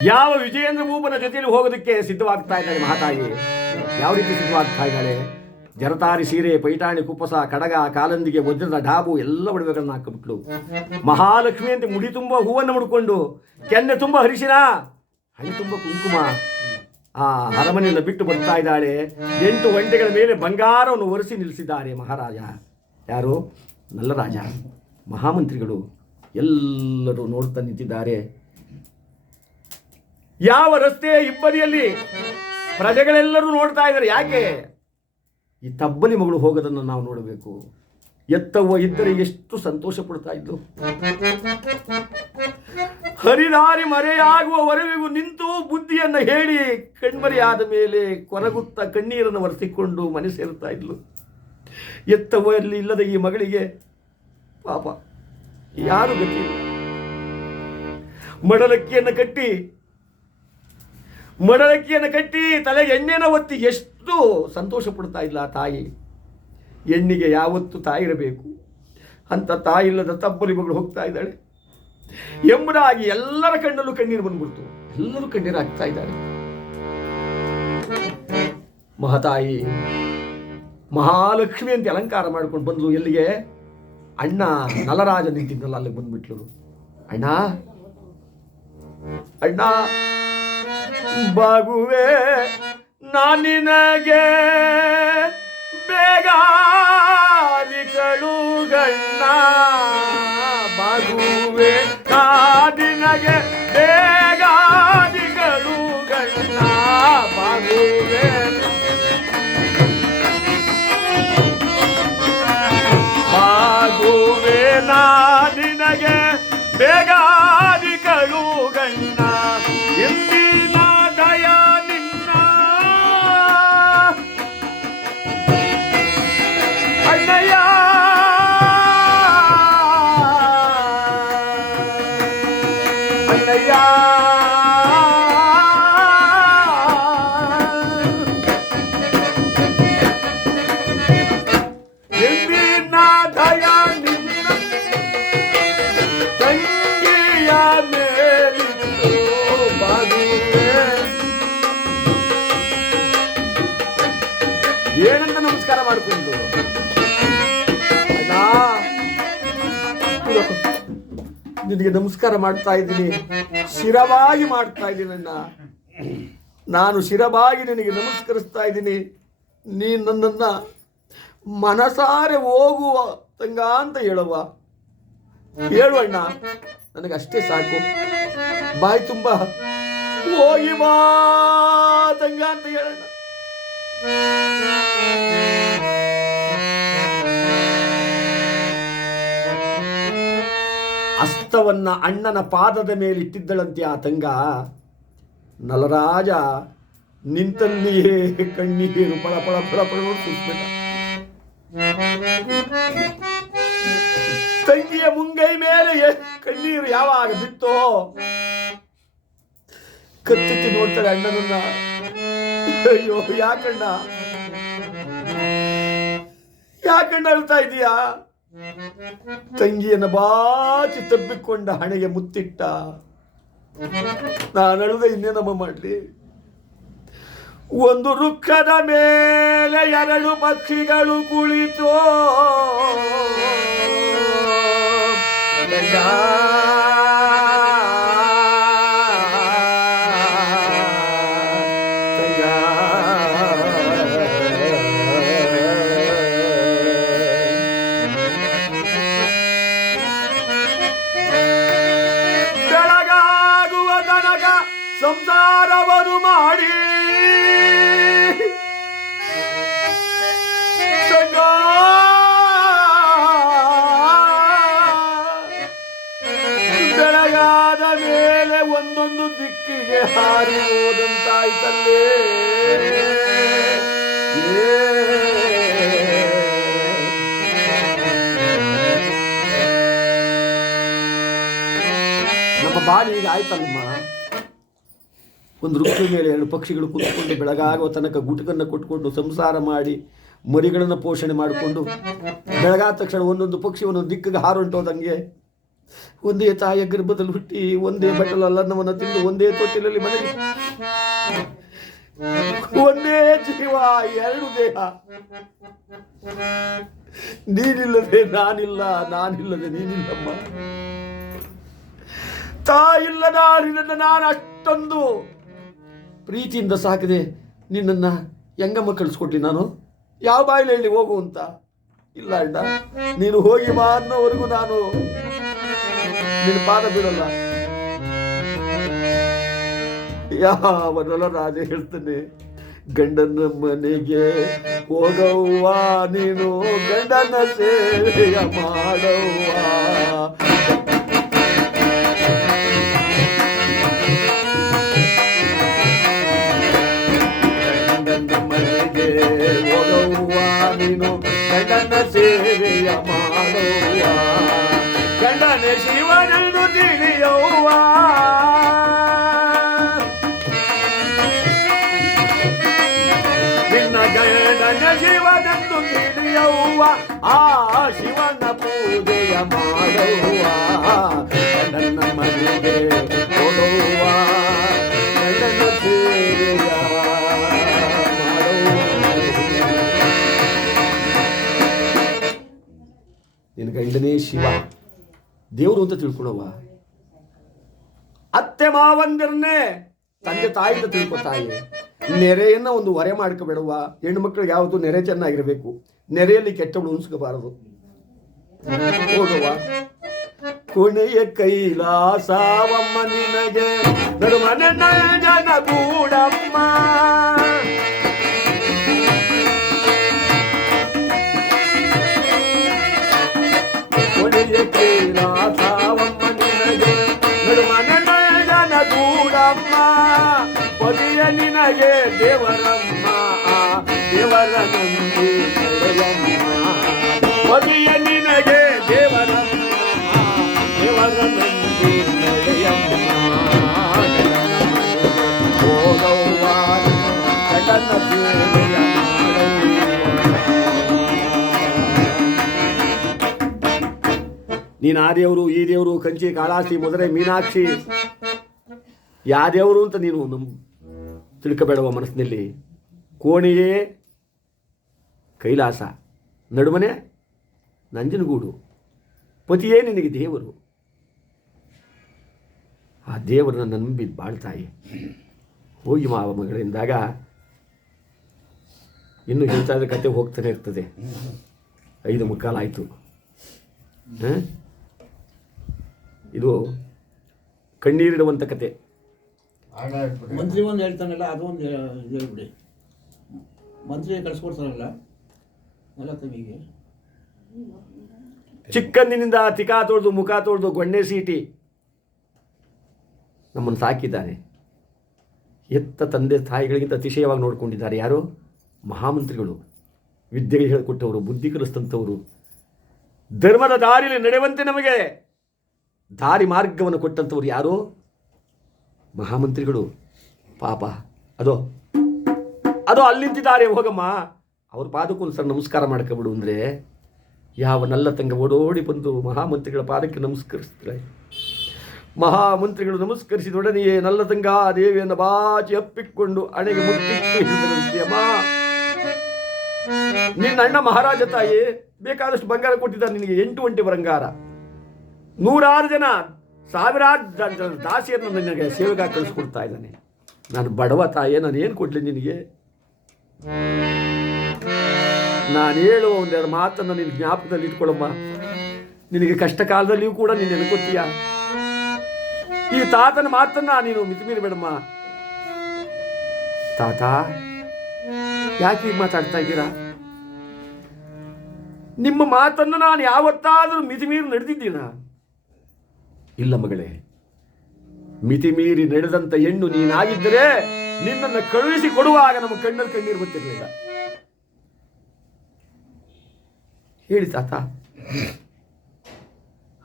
ಯಾವ ವಿಜಯೇಂದ್ರ ಭೂಪನ ಜೊತೆಯಲ್ಲಿ ಹೋಗೋದಕ್ಕೆ ಸಿದ್ಧವಾಗ್ತಾ ಇದ್ದಾಳೆ ಮಹಾತಾಯಿ. ಯಾವ ರೀತಿ ಸಿದ್ಧವಾಗ್ತಾ ಇದ್ದಾಳೆ? ಜರತಾರಿ ಸೀರೆ ಪೈಟಾಣಿ ಕುಪ್ಪಸ, ಕಡಗ, ಕಾಲಂದಿಗೆ, ವಜ್ರದ ಡಾಬು ಎಲ್ಲ ಒಡವೆಗಳನ್ನ ಹಾಕಿಬಿಟ್ಲು. ಮಹಾಲಕ್ಷ್ಮಿ ಅಂತ ಮುಡಿ ತುಂಬ ಹೂವನ್ನು ಮುಡ್ಕೊಂಡು, ಕೆನ್ನೆ ತುಂಬ ಹರಿಶಿನ ಹಣೆ ತುಂಬ ಕುಂಕುಮ. ಆ ಅರಮನೆಯನ್ನು ಬಿಟ್ಟು ಬರ್ತಾ ಇದ್ದಾಳೆ. ಎಂಟು ಗಂಟೆಗಳ ಮೇಲೆ ಬಂಗಾರವನ್ನು ಒರೆಸಿ ನಿಲ್ಲಿಸಿದ್ದಾರೆ ಮಹಾರಾಜ. ಯಾರು? ನಲ್ಲರಾಜ. ಮಹಾಮಂತ್ರಿಗಳು. ಎಲ್ಲರೂ ನೋಡ್ತಾ ನಿಂತಿದ್ದಾರೆ. ಯಾವ ರಸ್ತೆಯ ಇಬ್ಬದಿಯಲ್ಲಿ ಪ್ರಜೆಗಳೆಲ್ಲರೂ ನೋಡ್ತಾ ಇದ್ದಾರೆ? ಯಾಕೆ? ಈ ತಬ್ಬಲಿ ಮಗಳು ಹೋಗೋದನ್ನು ನಾವು ನೋಡಬೇಕು. ಎತ್ತವ್ವ ಇದ್ದರೆ ಎಷ್ಟು ಸಂತೋಷ ಪಡ್ತಾ ಇದ್ದು ಹರಿದಾರಿ ಮರೆಯಾಗುವವರೆಗೂ ನಿಂತು ಬುದ್ಧಿಯನ್ನು ಹೇಳಿ ಕಣ್ಮರೆಯಾದ ಮೇಲೆ ಕೊರಗುತ್ತ ಕಣ್ಣೀರನ್ನು ಒರೆಸಿಕೊಂಡು ಮನೆ ಸೇರುತ್ತಾ ಇದ್ಲು. ಎತ್ತವ್ವಲ್ಲಿ ಇಲ್ಲದ ಈ ಮಗಳಿಗೆ ಪಾಪ, ಯಾರು ಗತಿ ಮಡಲಕ್ಕಿಯನ್ನು ಕಟ್ಟಿ ಮಡಲಕ್ಕಿಯನ್ನು ಕಟ್ಟಿ ತಲೆಗೆ ಎಣ್ಣೆನ ಒತ್ತಿ ಎಷ್ಟು ಸಂತೋಷ ಪಡ್ತಾ ಇಲ್ಲ ತಾಯಿ. ಹೆಣ್ಣಿಗೆ ಯಾವತ್ತು ತಾಯಿ ಇರಬೇಕು. ಅಂತ ತಾಯಿ ಇಲ್ಲದ ತಬ್ಬಲಿ ಮಗಳು ಹೋಗ್ತಾ ಇದ್ದಾಳೆ. ಎಂಬುದಾಗಿ ಎಲ್ಲರ ಕಣ್ಣಲ್ಲೂ ಕಣ್ಣೀರು ಬಂದ್ಬಿಡ್ತು. ಎಲ್ಲರೂ ಕಣ್ಣೀರು ಹಾಕ್ತಾ ಇದ್ದಾರೆ. ಮಹತಾಯಿ, ಮಹಾಲಕ್ಷ್ಮಿ ಅಂತ ಅಲಂಕಾರ ಮಾಡ್ಕೊಂಡು ಬಂದ್ಲು. ಎಲ್ಲಿಗೆ? ಅಣ್ಣ ನಲರಾಜ ನಿಂತಿದ್ನಲ್ಲ, ಅಲ್ಲಿಗೆ ಬಂದ್ಬಿಟ್ಲು. ಅಣ್ಣ ಅಣ್ಣ. ಬಾಗುವೆ ನಾನಿನಗೆ ಬೇಗಾದಿಗಳು ಗಣ್ಣ. ಬಾಗುವೆ ನಾನಿನಗೆ ನಿನಗೆ ನಮಸ್ಕಾರ ಮಾಡ್ತಾ ಇದ್ದೀನಿ. ಶಿರವಾಗಿ ಮಾಡ್ತಾ ಇದ್ದೀನಿ ನನ್ನ. ನಾನು ಶಿರವಾಗಿ ನಿನಗೆ ನಮಸ್ಕರಿಸ್ತಾ ಇದ್ದೀನಿ. ನೀ ನನ್ನ ಮನಸಾರೆ ಹೋಗುವ ತಂಗ ಅಂತ ಹೇಳುವ. ಹೇಳುವಣ್ಣ ನನಗೆ ಅಷ್ಟೇ ಸಾಕು. ಬಾಯಿ ತುಂಬ ಹೋಗಿ ಬಾ ತಂಗ ಅಂತ ಹೇಳಣ್ಣ ಅಸ್ತವನ್ನ ಅಣ್ಣನ ಪಾದದ ಮೇಲೆ ಇಟ್ಟಿದ್ದಳಂತೆ ಆ ತಂಗ. ನಲರಾಜ ನಿಂತಲ್ಲಿಯೇ ಕಣ್ಣೀರು ಪಳ ಪಳ ಪಳ ಪಳ ತಂಗಿಯ ಮುಂಗೈ ಮೇಲೆ ಕಣ್ಣೀರು ಯಾವಾಗ ಬಿತ್ತೋ? ಕತ್ತಿ ನೋಡ್ತಾಳೆ ಅಣ್ಣನನ್ನ. ಅಯ್ಯೋ, ಯಾಕಣ್ಣ? ಯಾಕಣ್ಣ ಅಳ್ತಾ ಇದೀಯಾ? ತಂಗಿಯನ್ನ ಬಾಚಿ ತಬ್ಬಿಕೊಂಡ ಹಣೆಗೆ ಮುತ್ತಿಟ್ಟ. ನಾನು ಅಳುದ ಇನ್ನೇನಮ್ಮ ಮಾಡ್ಲಿ? ಒಂದು ರುಕ್ಕದ ಮೇಲೆ ಎರಡು ಪಕ್ಷಿಗಳು ಕುಳಿತು. ಮಾಡಿ. ಬೆಳಗಾದ ಮೇಲೆ ಒಂದೊಂದು ದಿಕ್ಕಿಗೆ ಹಾರಿ ನಮ್ಮ ಬಾಡಿ ಈಗ ಆಯ್ತಲ್ಲಮ್ಮ. ಒಂದು ವೃಕ್ಷದ ಮೇಲೆ ಎರಡು ಪಕ್ಷಿಗಳು ಕೂತ್ಕೊಂಡು ಬೆಳಗಾಗುವ ತನಕ ಗುಟಕನ್ನು ಕೊಟ್ಟುಕೊಂಡು ಸಂಸಾರ ಮಾಡಿ, ಮರಿಗಳನ್ನು ಪೋಷಣೆ ಮಾಡಿಕೊಂಡು ಬೆಳಗಾದ ತಕ್ಷಣ ಒಂದೊಂದು ಪಕ್ಷಿ ಒಂದೊಂದು ದಿಕ್ಕಿಗೆ ಹಾರುಂಟೋದಂಗೆ. ಒಂದೇ ತಾಯಿಯ ಗರ್ಭದಲ್ಲಿ ಹುಟ್ಟಿ ಒಂದೇ ಬಟ್ಟಲಲ್ಲಿ ಅಲ್ಲನ್ನವನ್ನು ತಿಂದು ಒಂದೇ ತೊಟ್ಟಿಲಲ್ಲಿ ಮಲಗಿ. ಒಂದೇ ಜೀವ, ಎರಡು ದೇಹ. ನೀನಿಲ್ಲದೆ ನಾನಿಲ್ಲ, ನಾನಿಲ್ಲದೆ ನೀನಿಲ್ಲಮ್ಮ. ತಾಯಿಲ್ಲ ನಾನಿಲ್ಲದೆ ನಾನು ಅಷ್ಟೊಂದು ಪ್ರೀತಿಯಿಂದ ಸಾಕದೆ, ನಿನ್ನನ್ನು ಹೆಂಗಮ್ಮ ಕಳಿಸ್ಕೊಟ್ಟಿ ನಾನು? ಯಾವ ಬಾಯಿಲೆ ಹೇಳಿ ಹೋಗು ಅಂತ? ಇಲ್ಲ ಅಣ್ಣ ನೀನು ಹೋಗಿ ಬಾ ಅನ್ನೋವರೆಗೂ ನಾನು ನಿನ್ನ ಪಾದ ಬಿಡಲ್ಲ ಯಾವನಲ್ಲ ರಾಜ ಹೇಳ್ತಾನೆ, ಗಂಡನ ಮನೆಗೆ ಹೋಗವ್ವ ನೀನು, ಗಂಡನ ಸೇವೆಯ ಮಾಡವ್ವ. ನೀನು ಗಂಡನ ಸೇವೆಯ ಮಾಡವ್ವ ಗಂಡನ ಶಿವನನ್ನು ತಿಳಿಯವ್ವ ನಿನ್ನ ಗಂಡನ ಶಿವನನ್ನು ತಿಳಿಯವ್ವ ಆ ಶಿವನ ಪೂಜೆಯ ಮಾಡವ್ವ ಗಂಡನೇ ಶಿವ. ದೇವರು ಅಂತ ತಿಳ್ಕೊಳವ್ವ. ಅತ್ತೆ ಮಾವಂದಿರನ್ನೇ ತಂದೆ ತಾಯಿಯಿಂದ ತಿಳ್ಕೊ ತಾಯಿ. ನೆರೆಯನ್ನ ಒಂದು ಹೊರೆ ಮಾಡ್ಕೋಬೇಡವ ಹೆಣ್ಣು ಮಕ್ಕಳಿಗೆ ಯಾವುದು ನೆರೆ ಚೆನ್ನಾಗಿರಬೇಕು. ನೆರೆಯಲ್ಲಿ ಕೆಟ್ಟವಳು ಉಣಿಸ್ಕೋಬಾರದು. ಕೊನೆಯ ಕೈಲಾಸವಮ್ಮ ನಿನಗೆ. ನಡುಮನೆ ಜನ ಗೂಡಮ್ಮ. ನಿನಗೆ ದೇವರಮ್ಮ ದೇವರ ನಂಬಿ ನಡೆಯಮ್ಮ ನಿನಗೆ ದೇವರಮ್ಮ ದೇವರ ನಂಬಿ ನಡೆಯಮ್ಮ ಹೋಗವ್ವ ಸೇವೆಯ ಮಾಡವ್ವ. ನೀನು ಆ ದೇವರು, ಈ ದೇವರು, ಕಂಚಿ ಕಾಳಾಸಿ ಮೊದಲೇ ಮೀನಾಕ್ಷಿ. ಯಾ ದೇವರು ಅಂತ ನೀನು ನಮ್ ತಿಳ್ಕೊಬೇಡವ ಮನಸ್ಸಿನಲ್ಲಿ. ಕೋಣೆಯೇ ಕೈಲಾಸ, ನಡುಮನೆ ನಂಜನಗೂಡು, ಪತಿಯೇ ನಿನಗೆ ದೇವರು. ಆ ದೇವರನ್ನ ನಂಬಿ ಬಾಳ್ತಾಯಿ ಹೋಗಿ ಮಾವ ಮಗಳಿಂದಾಗ ಇನ್ನು ಹೇಳ್ತಾ ಕತೆ ಹೋಗ್ತಾನೆ ಇರ್ತದೆ. ಐದು ಮುಕ್ಕಾಲಾಯಿತು ಇದು ಕಣ್ಣೀರಿಡುವಂಥ ಕತೆ. ಮಂತ್ರಿ ಒಂದು ಹೇಳ್ತಾನಲ್ಲ ಅದು ಒಂದು ಹೇಳ್ಬಿಡಿ. ಮಂತ್ರಿ ಕಳ್ಸ್ಕೊಡ್ತಾರಲ್ಲ ಎಲ್ಲ ತಮಿಗೆ. ಚಿಕ್ಕಂದಿನಿಂದ ತಿಕಾ ತೊಳೆದು ಮುಖ ತೊಳೆದು ಗೊಂಡೆ ಸೀಟಿ. ನಮ್ಮನ್ನು ಸಾಕಿದ್ದಾರೆ. ಎತ್ತ ತಂದೆ ತಾಯಿಗಳಿಗಿಂತ ಅತಿಶಯವಾಗಿ ನೋಡಿಕೊಂಡಿದ್ದಾರೆ. ಯಾರು? ಮಹಾಮಂತ್ರಿಗಳು. ವಿದ್ಯೆ ಹೇಳಿಕೊಟ್ಟವರು ಬುದ್ಧಿ ಕಲಿಸ್ತಂಥವರು. ಧರ್ಮದ ದಾರಿಯಲ್ಲಿ ನಡೆಯುವಂತೆ ನಮಗೆ ದಾರಿ ಮಾರ್ಗವನ್ನು ಕೊಟ್ಟಂಥವ್ರು ಯಾರು? ಮಹಾಮಂತ್ರಿಗಳು, ಪಾಪ. ಅದೋ, ಅದು ಅಲ್ಲಿ ನಿಂತಿದ್ದಾರೆ, ಹೋಗಮ್ಮ. ಅವ್ರ ಪಾದಕ್ಕೊಂದು ಸರ್ ನಮಸ್ಕಾರ ಮಾಡ್ಕೊಬಿಡು ಅಂದರೆ ಯಾವ ನಲ್ಲ ತಂಗ ಓಡೋಡಿ ಬಂದು ಮಹಾಮಂತ್ರಿಗಳ ಪಾದಕ್ಕೆ ನಮಸ್ಕರಿಸ್ತಾರೆ. ಮಹಾಮಂತ್ರಿಗಳು ನಮಸ್ಕರಿಸಿದೊಡನೆಯೇ ನಲ್ಲ ತಂಗ ದೇವಿಯನ್ನು ಬಾಚಿ ಅಪ್ಪಿಕೊಂಡು ಅಣೆಗೆ ಅಮ್ಮ. ನಿನ್ನ ಅಣ್ಣ ಮಹಾರಾಜ ತಾಯಿ, ಬೇಕಾದಷ್ಟು ಬಂಗಾರ ಕೊಟ್ಟಿದ್ದಾರೆ ನಿನಗೆ ಎಂಟು ಗಂಟೆ ಬಂಗಾರ. ನೂರಾರು ಜನ ಸಾವಿರಾರು ದಾಸಿಯನ್ನು ನನಗೆ ಸೇವೆಗಾಗಿ ಕಳಿಸ್ಕೊಡ್ತಾ ಇದ್ದಾನೆ. ನಾನು ಬಡವ ತಾಯೇ, ನಾನು ಏನು ಕೊಡಲಿ ನಿನಗೆ? ನಾನು ಹೇಳುವ ಒಂದೆರಡು ಮಾತನ್ನು ನಿನ್ನ ಜ್ಞಾಪಕದಲ್ಲಿ ಇಟ್ಕೊಳ್ಳಮ್ಮ. ನಿನಗೆ ಕಷ್ಟ ಕಾಲದಲ್ಲಿಯೂ ಕೂಡ ನೀನು ನೆನಕೊತ್ತೀಯ ಈ ತಾತನ ಮಾತನ್ನ ನೀನು ಮಿತಿಮೀರಿ ಬೇಡಮ್ಮ. ತಾತ, ಯಾಕೆ ಈಗ ಮಾತಾಡ್ತಾ ಇದ್ದೀರಾ? ನಿಮ್ಮ ಮಾತನ್ನು ನಾನು ಯಾವತ್ತಾದರೂ ಮಿತಿಮೀರಿ ನಡೆದಿದ್ದೀನ? ಇಲ್ಲ ಮಗಳೇ ಮಿತಿ ಮೀರಿ ನಡೆದಂತ ಹೆಣ್ಣು ನೀನಾಗಿದ್ದರೆ ನಿನ್ನನ್ನು ಕಳುಹಿಸಿ ಕೊಡುವಾಗ ನಮ್ಮ ಕಣ್ಣಲ್ಲಿ ಕಣ್ಣೀರು ಬಂದಿರಲಿಲ್ಲ ಹೇಳಿ ತಾತ.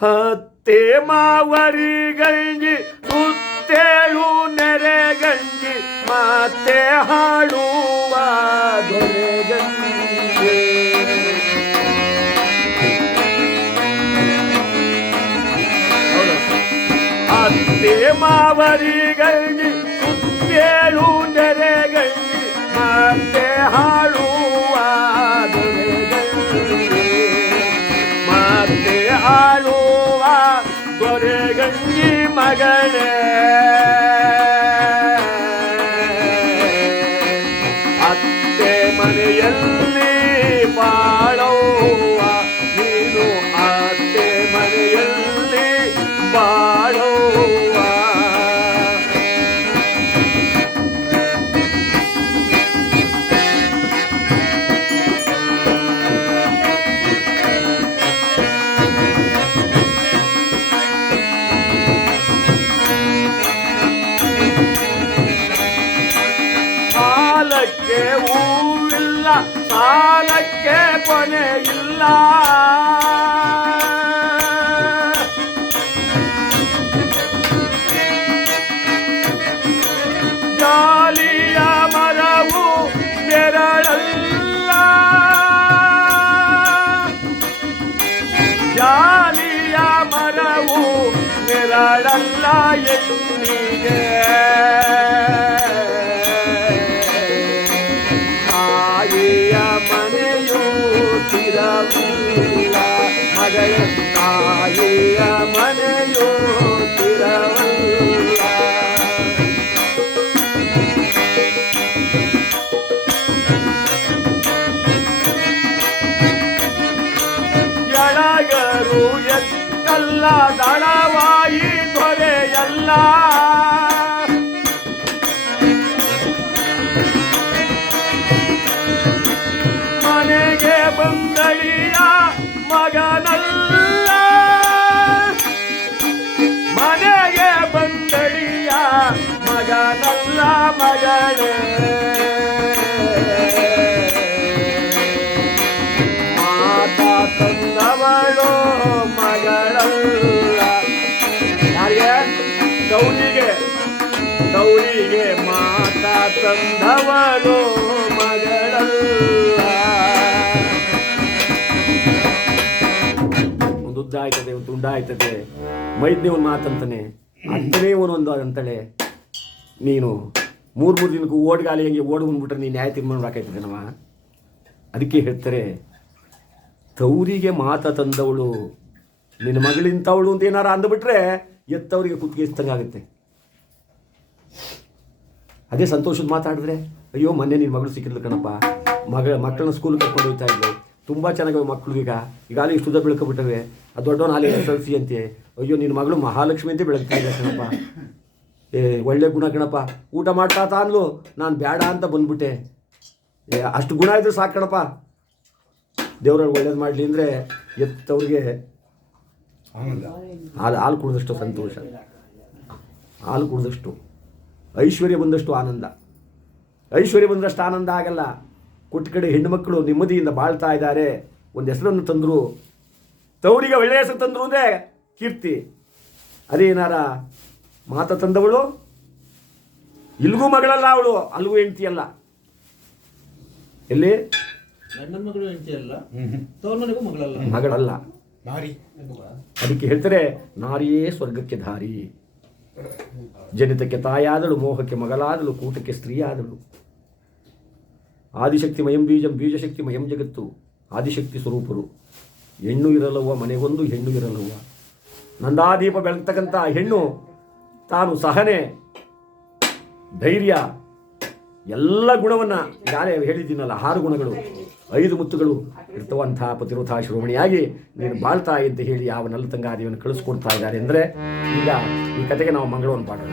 ಹತ್ತೆ ಮಾವರಿ ಗಂಜಿ ಸುತ್ತೇಳು ನೆರೆ ಗಂಜಿ ಮತ್ತೆ ಹಾಡುವ ದೊರೆ ಗಂಜಿ. માવરી ಸಾಲಕ್ಕೆ ಕೊನೆ ಇಲ್ಲ. ಜಾಲಿಯ ಮರವು ನೆರಳಲ್ಲ ಜಾಲಿಯ ಮರವು ನೆರಳಲ್ಲ ಎನ್ನಿಗೆ ಎಳಗರು ಎಲ್ಲ ದಳವಾಯಿ ದೊರೆಯಲ್ಲ. ಮನೆಗೆ ಬಂದಳಿಯ ಮಗನಲ್ಲ ಮಗಳಲ್ಲ. ಒಂದು ಉದ್ದ ಆಯ್ತದೆ, ಒಂದು ತುಂಡ ಆಯ್ತದೆ. ಮೈದ್ನೇವನ್ ಮಾತಂತಾನೆ. ಅಂತಲೇ ಒಂದು ಅಂತಾಳೆ ನೀನು ಮೂರು ಮೂರು ದಿನಕ್ಕೂ ಓಡ್ಗಾಲಿ ಹಂಗೆ ಓಡ್ ಬಂದ್ಬಿಟ್ರೆ ನೀನು ನ್ಯಾಯ ತೀರ್ಮಾನ ನಮ್ಮ? ಅದಕ್ಕೆ ಹೇಳ್ತಾರೆ, ತೌರಿಗೆ ಮಾತ ತಂದವಳು, ನಿನ್ನ ಮಗಳಿಂತವಳು ಅಂತ ಏನಾರ ಅಂದ್ಬಿಟ್ರೆ ಎತ್ತವರಿಗೆ ಕುತ್ತಿಗೆ ಆಗುತ್ತೆ ಅದೇ ಸಂತೋಷದ ಮಾತಾಡಿದ್ರೆ, ಅಯ್ಯೋ, ಮೊನ್ನೆ ನಿನ್ನ ಮಗಳು ಸಿಕ್ಕಿದ್ಲು ಕಣಪ್ಪ. ಮಗಳ, ಮಕ್ಕಳನ್ನ ಸ್ಕೂಲ್ಗೆ ಕರ್ಕೊಂಡು ಹೋಗ್ತಾ ಇದ್ಲು. ತುಂಬ ಚೆನ್ನಾಗಿ ಮಕ್ಕಳು ಈಗ. ಈಗಾಗಲೇ ಇಷ್ಟು ಉದ್ದ ಬೆಳ್ಕೊಬಿಟ್ಟವೆ ಆ ದೊಡ್ಡವನ ಹಾಲಿ ಎಸ್ ಅಂತೆ. ಅಯ್ಯೋ ನಿನ್ನ ಮಗಳು ಮಹಾಲಕ್ಷ್ಮಿ ಅಂತ ಬೆಳಗ್ತಾ ಇದ್ದ ಕಣಪ್ಪ. ಏ, ಒಳ್ಳೆ ಗುಣ ಕಣಪ್ಪ. ಊಟ ಮಾಡ್ತಾ ಅಂದ್ಲು. ನಾನು ಬೇಡ ಅಂತ ಬಂದ್ಬಿಟ್ಟೆ. ಏ, ಅಷ್ಟು ಗುಣ ಇದ್ರೆ ಸಾಕು ಕಣಪ್ಪ. ದೇವ್ರಲ್ಲಿ ಒಳ್ಳೇದು ಮಾಡಲಿ ಅಂದರೆ ಎತ್ತವ್ರಿಗೆ ಹಾಲು ಹಾಲು ಕುಡಿದಷ್ಟು ಸಂತೋಷ. ಹಾಲು ಕುಡಿದಷ್ಟು. ಐಶ್ವರ್ಯ ಬಂದಷ್ಟು ಆನಂದ. ಐಶ್ವರ್ಯ ಬಂದಷ್ಟು ಆನಂದ ಆಗಲ್ಲ. ಕೊಟ್ಟ ಕಡೆ ಹೆಣ್ಣುಮಕ್ಕಳು ನೆಮ್ಮದಿಯಿಂದ ಬಾಳ್ತಾ ಇದ್ದಾರೆ. ಒಂದು ಹೆಸರನ್ನು ತಂದರು. ತವರಿಗೆ ಒಳ್ಳೆಯ ಹೆಸರು ತಂದರು ಅಂದರೆ ಕೀರ್ತಿ. ಅದೇನಾರ ಮಾತ ತಂದವಳು? ಇಲ್ಗೂ ಮಗಳಲ್ಲ ಅವಳು. ಅಲ್ಗೂ ಹೆಂಡ್ತಿ ಅಲ್ಲ. ಎಲ್ಲಿ? ಗಂಡನ ಮಗಳು ತವ್ರ ಮನೆಗೂ ಮಗಳಲ್ಲ. ಮಗಳಲ್ಲ. ನಾರಿ. ಅದಕ್ಕೆ ಹೇಳ್ತಾರೆ ನಾರಿಯೇ ಸ್ವರ್ಗಕ್ಕೆ ದಾರಿ ಜನಿತಕ್ಕೆ ತಾಯಾದಳು, ಮೋಹಕ್ಕೆ ಮಗಳಾದಳು, ಕೂಟಕ್ಕೆ ಸ್ತ್ರೀಯಾದಳು. ಆದಿಶಕ್ತಿ ಮಯಂ ಬೀಜಂ, ಬೀಜಶಕ್ತಿ ಮಯಂ ಜಗತ್ತು. ಆದಿಶಕ್ತಿ ಸ್ವರೂಪರು. ಹೆಣ್ಣು ಇರಲವ್ವ ಮನೆಗೊಂದು ಹೆಣ್ಣು ಇರಲವ್ವ. ನಂದಾದೀಪ ಬೆಳಗ್ತಕ್ಕಂಥ ಹೆಣ್ಣು ತಾನು ಸಹನೆ, ಧೈರ್ಯ, ಎಲ್ಲ ಗುಣವನ್ನು ಯಾರೇ ಹೇಳಿದ್ದೀನಲ್ಲ, ಆರು ಗುಣಗಳು. ಐದು ಮುತ್ತುಗಳು ಇರ್ತವಂತಹ ಪತಿರೋಧ ಶಿರೋಮಣಿಯಾಗಿ ನೀನು ಬಾಳ್ತಾ ಅಂತ ಹೇಳಿ ಯಾವ ನಲ್ಲತಂಗಾದಿಯನ್ನು ಕಳಿಸ್ಕೊಡ್ತಾ ಇದ್ದಾರೆ ಅಂದರೆ ಈಗ ಈ ಕತೆಗೆ ನಾವು ಮಂಗಳವನ್ನು ಪಾಡೋಣ.